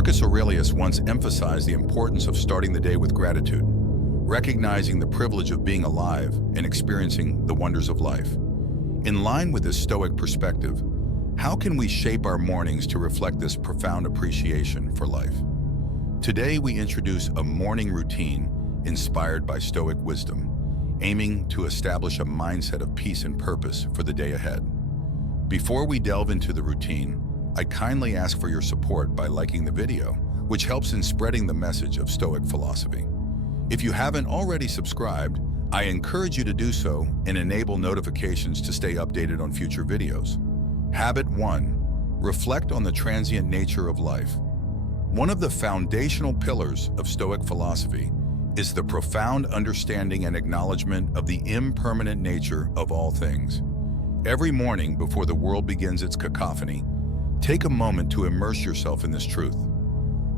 Marcus Aurelius once emphasized the importance of starting the day with gratitude, recognizing the privilege of being alive and experiencing the wonders of life. In line with this Stoic perspective, how can we shape our mornings to reflect this profound appreciation for life? Today, we introduce a morning routine inspired by Stoic wisdom, aiming to establish a mindset of peace and purpose for the day ahead. Before we delve into the routine, I kindly ask for your support by liking the video, which helps in spreading the message of Stoic philosophy. If you haven't already subscribed, I encourage you to do so and enable notifications to stay updated on future videos. Habit 1. Reflect on the transient nature of life. One of the foundational pillars of Stoic philosophy is the profound understanding and acknowledgement of the impermanent nature of all things. Every morning before the world begins its cacophony, take a moment to immerse yourself in this truth.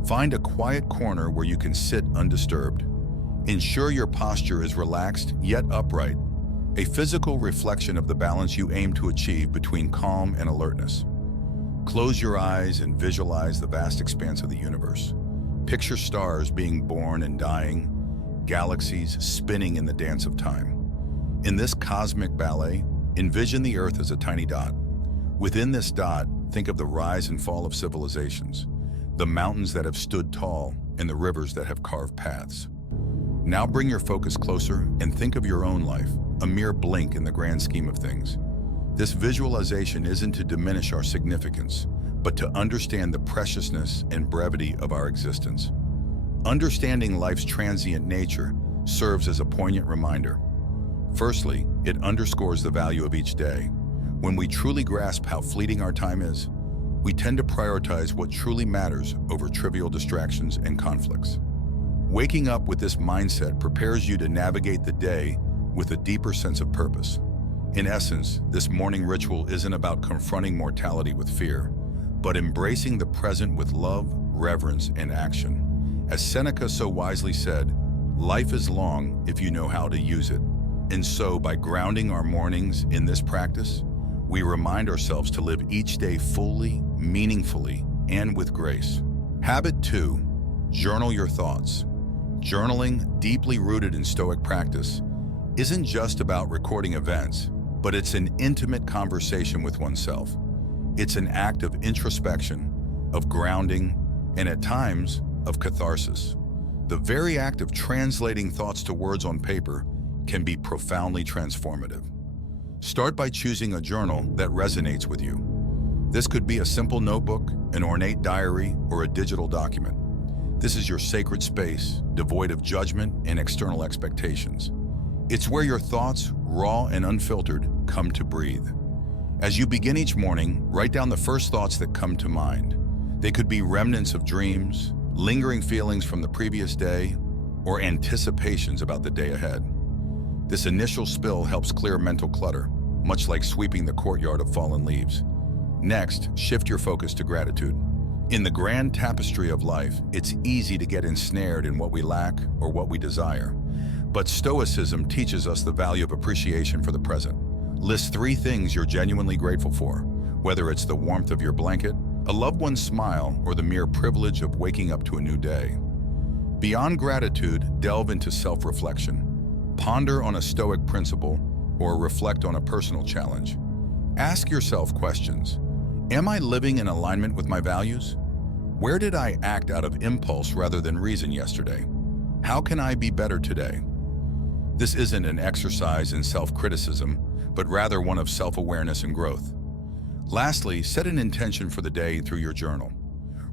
Find a quiet corner where you can sit undisturbed. Ensure your posture is relaxed yet upright, a physical reflection of the balance you aim to achieve between calm and alertness. Close your eyes and visualize the vast expanse of the universe. Picture stars being born and dying, galaxies spinning in the dance of time. In this cosmic ballet, envision the Earth as a tiny dot. Within this dot, think of the rise and fall of civilizations, the mountains that have stood tall and the rivers that have carved paths. Now bring your focus closer and think of your own life, a mere blink in the grand scheme of things. This visualization isn't to diminish our significance, but to understand the preciousness and brevity of our existence. Understanding life's transient nature serves as a poignant reminder. Firstly, it underscores the value of each day. When we truly grasp how fleeting our time is, we tend to prioritize what truly matters over trivial distractions and conflicts. Waking up with this mindset prepares you to navigate the day with a deeper sense of purpose. In essence, this morning ritual isn't about confronting mortality with fear, but embracing the present with love, reverence, and action. As Seneca so wisely said, life is long if you know how to use it. And so, by grounding our mornings in this practice, we remind ourselves to live each day fully, meaningfully, and with grace. Habit 2. Journal your thoughts. Journaling, deeply rooted in Stoic practice, isn't just about recording events, but it's an intimate conversation with oneself. It's an act of introspection, of grounding, and at times, of catharsis. The very act of translating thoughts to words on paper can be profoundly transformative. Start by choosing a journal that resonates with you. This could be a simple notebook, an ornate diary, or a digital document. This is your sacred space, devoid of judgment and external expectations. It's where your thoughts, raw and unfiltered, come to breathe. As you begin each morning, write down the first thoughts that come to mind. They could be remnants of dreams, lingering feelings from the previous day, or anticipations about the day ahead. This initial spill helps clear mental clutter, much like sweeping the courtyard of fallen leaves. Next, shift your focus to gratitude. In the grand tapestry of life, it's easy to get ensnared in what we lack or what we desire. But Stoicism teaches us the value of appreciation for the present. List 3 things you're genuinely grateful for, whether it's the warmth of your blanket, a loved one's smile, or the mere privilege of waking up to a new day. Beyond gratitude, delve into self-reflection. Ponder on a Stoic principle or reflect on a personal challenge. Ask yourself questions. Am I living in alignment with my values? Where did I act out of impulse rather than reason yesterday? How can I be better today? This isn't an exercise in self-criticism, but rather one of self-awareness and growth. Lastly, set an intention for the day through your journal.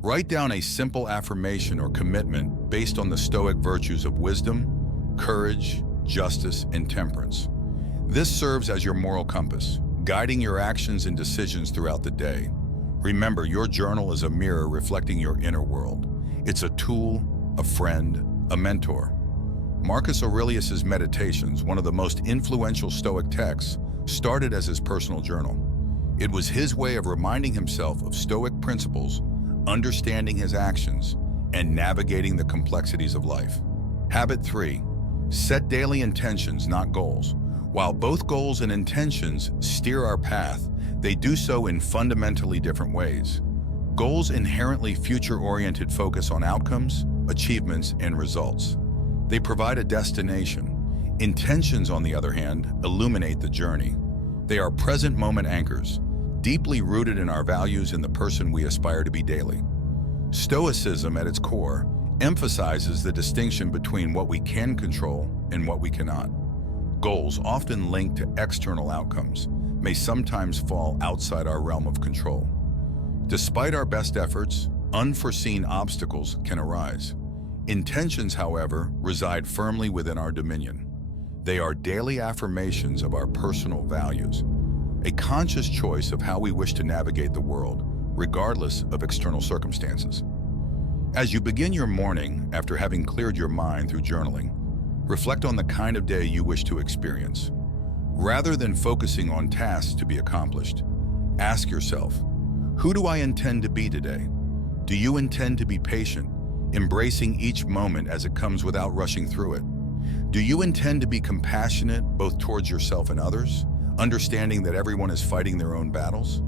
Write down a simple affirmation or commitment based on the Stoic virtues of wisdom, courage, justice, and temperance. This serves as your moral compass, guiding your actions and decisions throughout the day. Remember, your journal is a mirror reflecting your inner world. It's a tool, a friend, a mentor. Marcus Aurelius's Meditations, one of the most influential Stoic texts, started as his personal journal. It was his way of reminding himself of Stoic principles, understanding his actions, and navigating the complexities of life. Habit 3. Set daily intentions, not goals. While both goals and intentions steer our path, they do so in fundamentally different ways. Goals inherently future-oriented focus on outcomes, achievements, and results. They provide a destination. Intentions, on the other hand, illuminate the journey. They are present moment anchors, deeply rooted in our values and the person we aspire to be daily. Stoicism, at its core, emphasizes the distinction between what we can control and what we cannot. Goals, often linked to external outcomes, may sometimes fall outside our realm of control. Despite our best efforts, unforeseen obstacles can arise. Intentions, however, reside firmly within our dominion. They are daily affirmations of our personal values, a conscious choice of how we wish to navigate the world, regardless of external circumstances. As you begin your morning after having cleared your mind through journaling, reflect on the kind of day you wish to experience. Rather than focusing on tasks to be accomplished, ask yourself, who do I intend to be today? Do you intend to be patient, embracing each moment as it comes without rushing through it? Do you intend to be compassionate both towards yourself and others, understanding that everyone is fighting their own battles?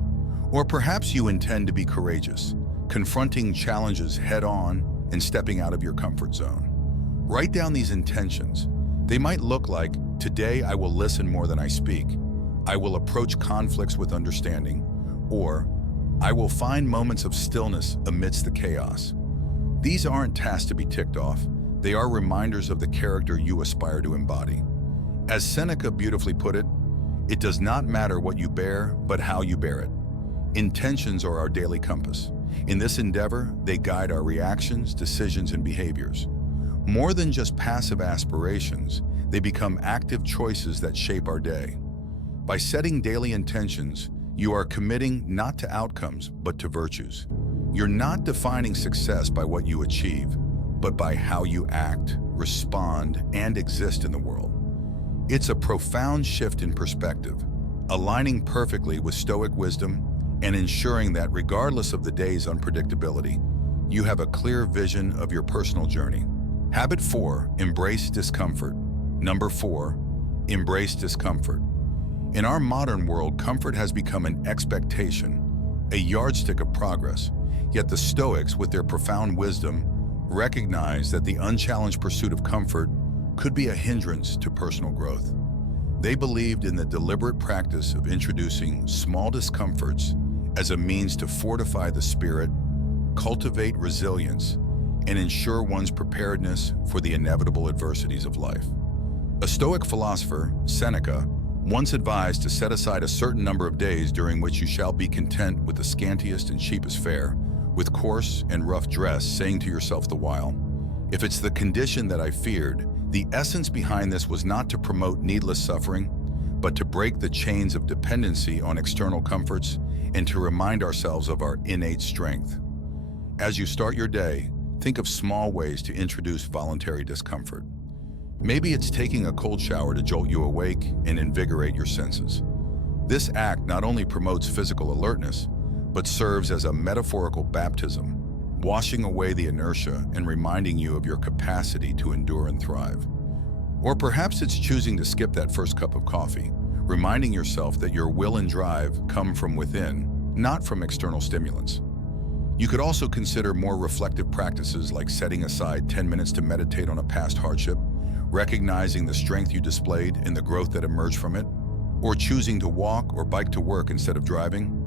Or perhaps you intend to be courageous, confronting challenges head-on and stepping out of your comfort zone. Write down these intentions. They might look like, today I will listen more than I speak. I will approach conflicts with understanding. Or, I will find moments of stillness amidst the chaos. These aren't tasks to be ticked off. They are reminders of the character you aspire to embody. As Seneca beautifully put it, it does not matter what you bear, but how you bear it. Intentions are our daily compass. In this endeavor, they guide our reactions, decisions, and behaviors. More than just passive aspirations, they become active choices that shape our day. By setting daily intentions, you are committing not to outcomes, but to virtues. You're not defining success by what you achieve, but by how you act, respond, and exist in the world. It's a profound shift in perspective, aligning perfectly with Stoic wisdom and ensuring that regardless of the day's unpredictability, you have a clear vision of your personal journey. Habit 4, embrace discomfort. Number 4, embrace discomfort. In our modern world, comfort has become an expectation, a yardstick of progress. Yet the Stoics, with their profound wisdom, recognize that the unchallenged pursuit of comfort could be a hindrance to personal growth. They believed in the deliberate practice of introducing small discomforts as a means to fortify the spirit, cultivate resilience, and ensure one's preparedness for the inevitable adversities of life. A Stoic philosopher, Seneca, once advised to set aside a certain number of days during which you shall be content with the scantiest and cheapest fare, with coarse and rough dress, saying to yourself the while, if it's the condition that I feared, the essence behind this was not to promote needless suffering, but to break the chains of dependency on external comforts and to remind ourselves of our innate strength. As you start your day, think of small ways to introduce voluntary discomfort. Maybe it's taking a cold shower to jolt you awake and invigorate your senses. This act not only promotes physical alertness, but serves as a metaphorical baptism, washing away the inertia and reminding you of your capacity to endure and thrive. Or perhaps it's choosing to skip that first cup of coffee, reminding yourself that your will and drive come from within, not from external stimulants. You could also consider more reflective practices like setting aside 10 minutes to meditate on a past hardship, recognizing the strength you displayed and the growth that emerged from it, or choosing to walk or bike to work instead of driving.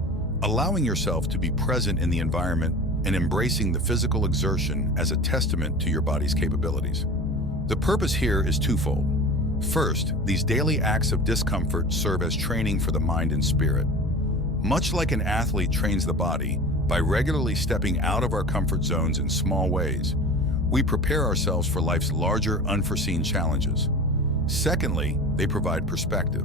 Allowing yourself to be present in the environment and embracing the physical exertion as a testament to your body's capabilities. The purpose here is twofold. First, these daily acts of discomfort serve as training for the mind and spirit. Much like an athlete trains the body, by regularly stepping out of our comfort zones in small ways, we prepare ourselves for life's larger, unforeseen challenges. Secondly, they provide perspective.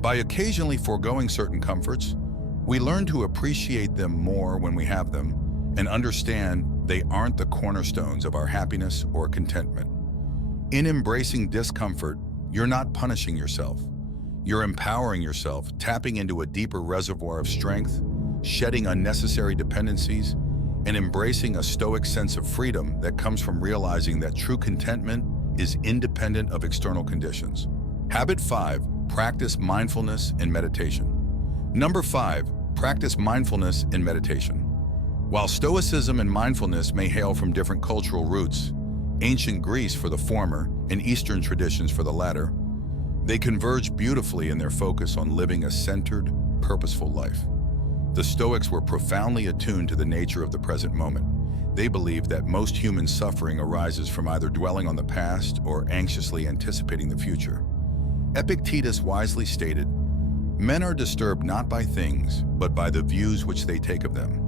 By occasionally foregoing certain comforts, we learn to appreciate them more when we have them and understand they aren't the cornerstones of our happiness or contentment. In embracing discomfort, you're not punishing yourself. You're empowering yourself, tapping into a deeper reservoir of strength, shedding unnecessary dependencies, and embracing a Stoic sense of freedom that comes from realizing that true contentment is independent of external conditions. Habit 5, practice mindfulness and meditation. Number 5, practice mindfulness and meditation. While Stoicism and mindfulness may hail from different cultural roots, ancient Greece for the former and Eastern traditions for the latter, they converge beautifully in their focus on living a centered, purposeful life. The Stoics were profoundly attuned to the nature of the present moment. They believed that most human suffering arises from either dwelling on the past or anxiously anticipating the future. Epictetus wisely stated, "Men are disturbed not by things, but by the views which they take of them."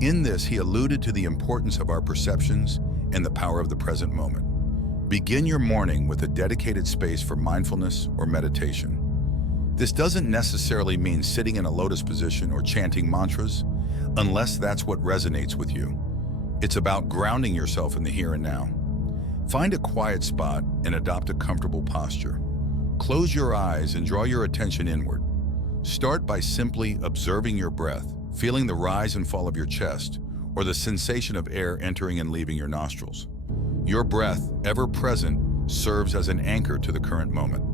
In this, he alluded to the importance of our perceptions and the power of the present moment. Begin your morning with a dedicated space for mindfulness or meditation. This doesn't necessarily mean sitting in a lotus position or chanting mantras, unless that's what resonates with you. It's about grounding yourself in the here and now. Find a quiet spot and adopt a comfortable posture. Close your eyes and draw your attention inward. Start by simply observing your breath, feeling the rise and fall of your chest, or the sensation of air entering and leaving your nostrils. Your breath, ever present, serves as an anchor to the current moment.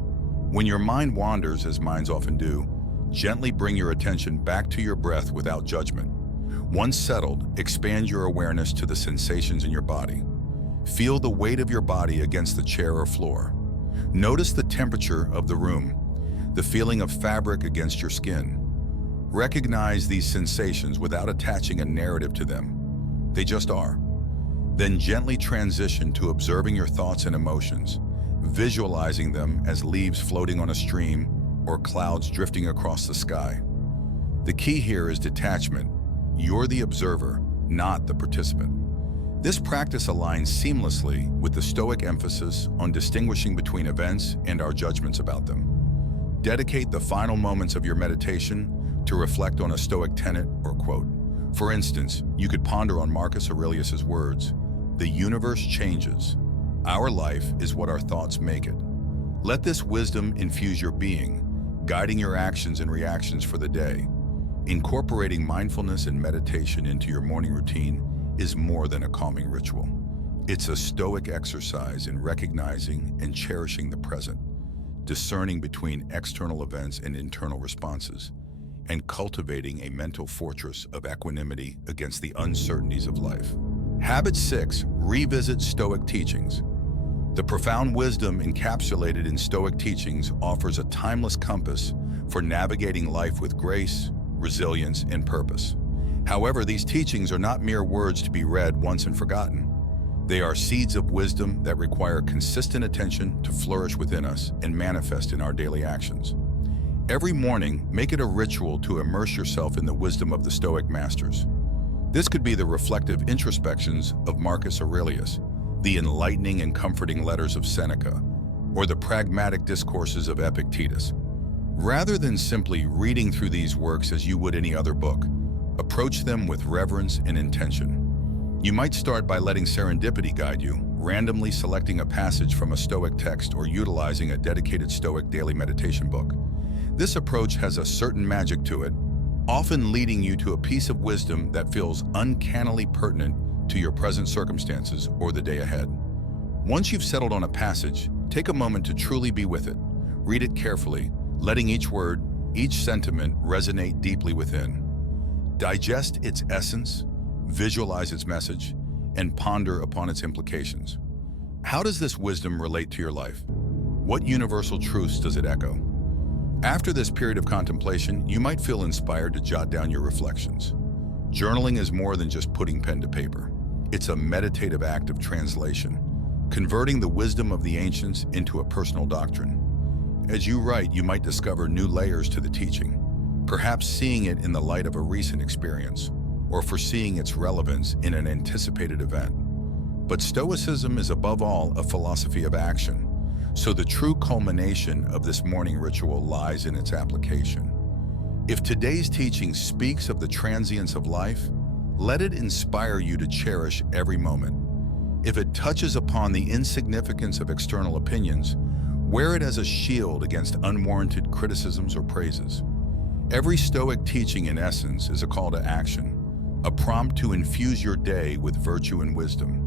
When your mind wanders, as minds often do, gently bring your attention back to your breath without judgment. Once settled, expand your awareness to the sensations in your body. Feel the weight of your body against the chair or floor. Notice the temperature of the room, the feeling of fabric against your skin. Recognize these sensations without attaching a narrative to them. They just are. Then gently transition to observing your thoughts and emotions, visualizing them as leaves floating on a stream or clouds drifting across the sky. The key here is detachment. You're the observer, not the participant. This practice aligns seamlessly with the Stoic emphasis on distinguishing between events and our judgments about them. Dedicate the final moments of your meditation to reflect on a Stoic tenet or quote. For instance, you could ponder on Marcus Aurelius's words, "The universe changes. Our life is what our thoughts make it." Let this wisdom infuse your being, guiding your actions and reactions for the day. Incorporating mindfulness and meditation into your morning routine is more than a calming ritual. It's a Stoic exercise in recognizing and cherishing the present, discerning between external events and internal responses, and cultivating a mental fortress of equanimity against the uncertainties of life. Habit 6. Revisit Stoic teachings. The profound wisdom encapsulated in Stoic teachings offers a timeless compass for navigating life with grace, resilience, and purpose. However, these teachings are not mere words to be read once and forgotten. They are seeds of wisdom that require consistent attention to flourish within us and manifest in our daily actions. Every morning, make it a ritual to immerse yourself in the wisdom of the Stoic masters. This could be the reflective introspections of Marcus Aurelius, the enlightening and comforting letters of Seneca, or the pragmatic discourses of Epictetus. Rather than simply reading through these works as you would any other book, approach them with reverence and intention. You might start by letting serendipity guide you, randomly selecting a passage from a Stoic text or utilizing a dedicated Stoic daily meditation book. This approach has a certain magic to it, often leading you to a piece of wisdom that feels uncannily pertinent to your present circumstances or the day ahead. Once you've settled on a passage, take a moment to truly be with it. Read it carefully, letting each word, each sentiment resonate deeply within. Digest its essence, visualize its message, and ponder upon its implications. How does this wisdom relate to your life? What universal truths does it echo? After this period of contemplation, you might feel inspired to jot down your reflections. Journaling is more than just putting pen to paper. It's a meditative act of translation, converting the wisdom of the ancients into a personal doctrine. As you write, you might discover new layers to the teaching, perhaps seeing it in the light of a recent experience, or foreseeing its relevance in an anticipated event. But Stoicism is above all a philosophy of action, so the true culmination of this morning ritual lies in its application. If today's teaching speaks of the transience of life, let it inspire you to cherish every moment. If it touches upon the insignificance of external opinions, wear it as a shield against unwarranted criticisms or praises. Every Stoic teaching, in essence, is a call to action, a prompt to infuse your day with virtue and wisdom.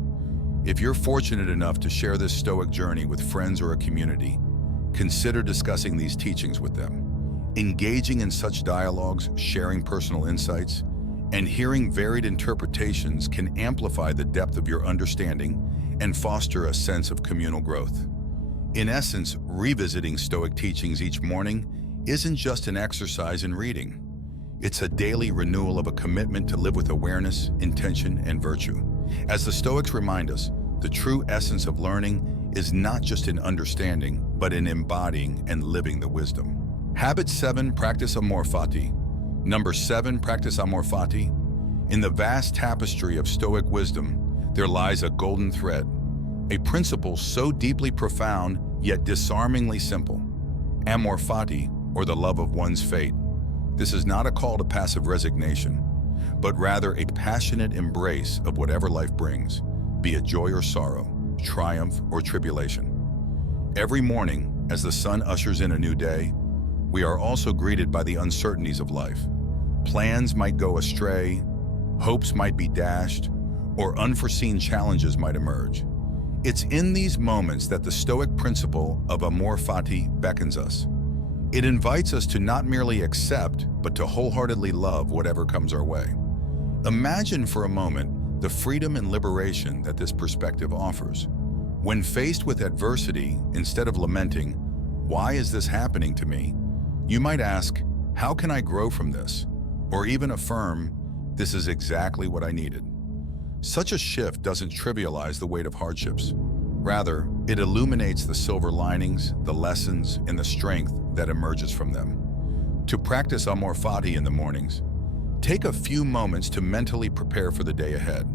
If you're fortunate enough to share this Stoic journey with friends or a community, consider discussing these teachings with them. Engaging in such dialogues, sharing personal insights, and hearing varied interpretations can amplify the depth of your understanding and foster a sense of communal growth. In essence, revisiting Stoic teachings each morning isn't just an exercise in reading. It's a daily renewal of a commitment to live with awareness, intention, and virtue. As the Stoics remind us, the true essence of learning is not just in understanding, but in embodying and living the wisdom. Habit 7, practice amor fati. Number 7, practice amor fati. In the vast tapestry of Stoic wisdom, there lies a golden thread, a principle so deeply profound yet disarmingly simple. Amor fati, or the love of one's fate. This is not a call to passive resignation, but rather a passionate embrace of whatever life brings, be it joy or sorrow, triumph or tribulation. Every morning, as the sun ushers in a new day, we are also greeted by the uncertainties of life. Plans might go astray, hopes might be dashed, or unforeseen challenges might emerge. It's in these moments that the Stoic principle of amor fati beckons us. It invites us to not merely accept, but to wholeheartedly love whatever comes our way. Imagine for a moment the freedom and liberation that this perspective offers. When faced with adversity, instead of lamenting, "Why is this happening to me?" you might ask, "How can I grow from this?" Or even affirm, "This is exactly what I needed." Such a shift doesn't trivialize the weight of hardships. Rather, it illuminates the silver linings, the lessons, and the strength that emerges from them. To practice amor fati in the mornings, take a few moments to mentally prepare for the day ahead.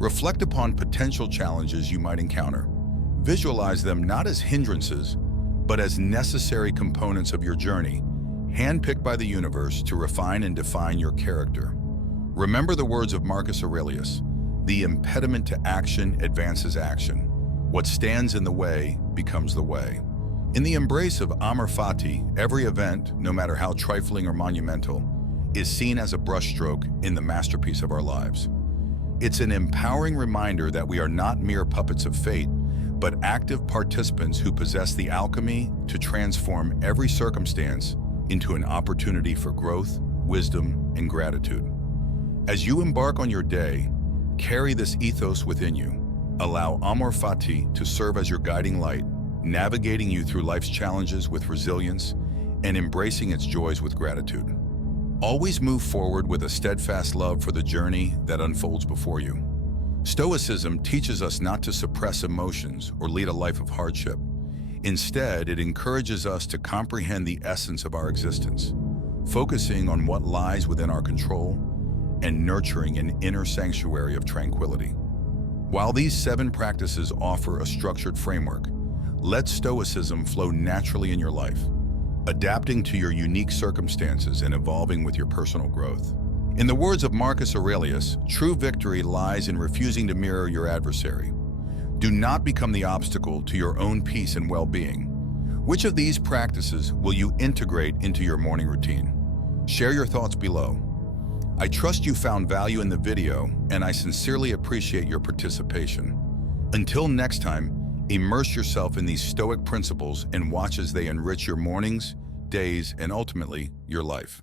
Reflect upon potential challenges you might encounter. Visualize them not as hindrances, but as necessary components of your journey, handpicked by the universe to refine and define your character. Remember the words of Marcus Aurelius, "The impediment to action advances action. What stands in the way becomes the way." In the embrace of amor fati, every event, no matter how trifling or monumental, is seen as a brushstroke in the masterpiece of our lives. It's an empowering reminder that we are not mere puppets of fate, but active participants who possess the alchemy to transform every circumstance into an opportunity for growth, wisdom, and gratitude. As you embark on your day, carry this ethos within you. Allow amor fati to serve as your guiding light, navigating you through life's challenges with resilience and embracing its joys with gratitude. Always move forward with a steadfast love for the journey that unfolds before you. Stoicism teaches us not to suppress emotions or lead a life of hardship. Instead, it encourages us to comprehend the essence of our existence, focusing on what lies within our control and nurturing an inner sanctuary of tranquility. While these 7 practices offer a structured framework, let Stoicism flow naturally in your life, adapting to your unique circumstances and evolving with your personal growth. In the words of Marcus Aurelius, true victory lies in refusing to mirror your adversary. Do not become the obstacle to your own peace and well-being. Which of these practices will you integrate into your morning routine? Share your thoughts below. I trust you found value in the video, and I sincerely appreciate your participation. Until next time, immerse yourself in these Stoic principles and watch as they enrich your mornings, days, and ultimately, your life.